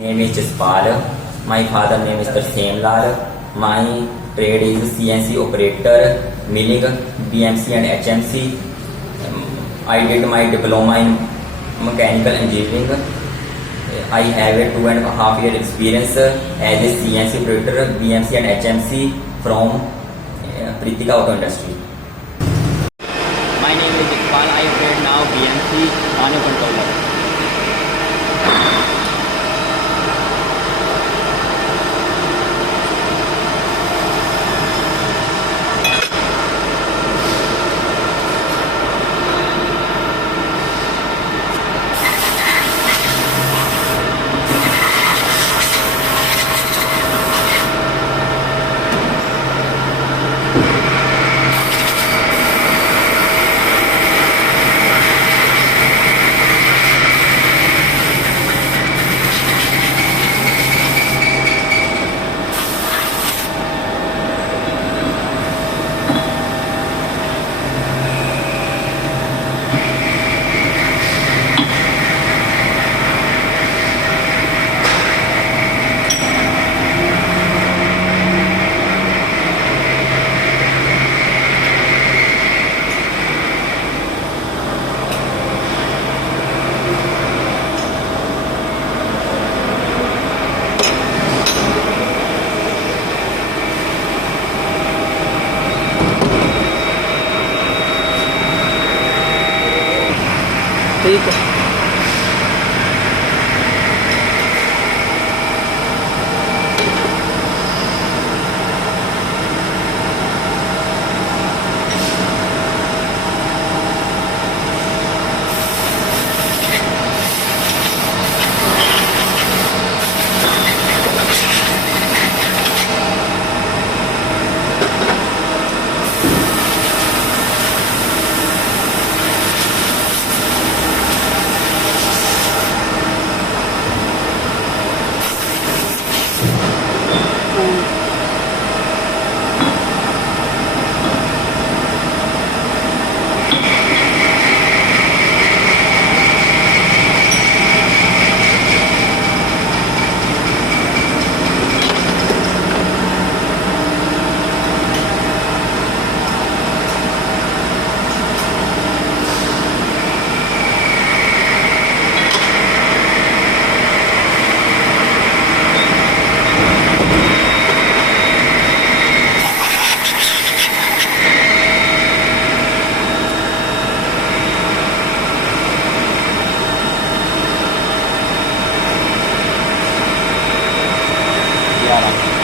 Name is Jaspal. My father name is Tarseem Lal. My trade is CNC operator, milling, BMC and HMC. I did my diploma in mechanical engineering. I have a 2.5 year experience as a CNC operator, BMC and HMC from Pritika Auto Industry. My name is Jaspal. I operate now BMC manual controller. ठीक है। Yeah.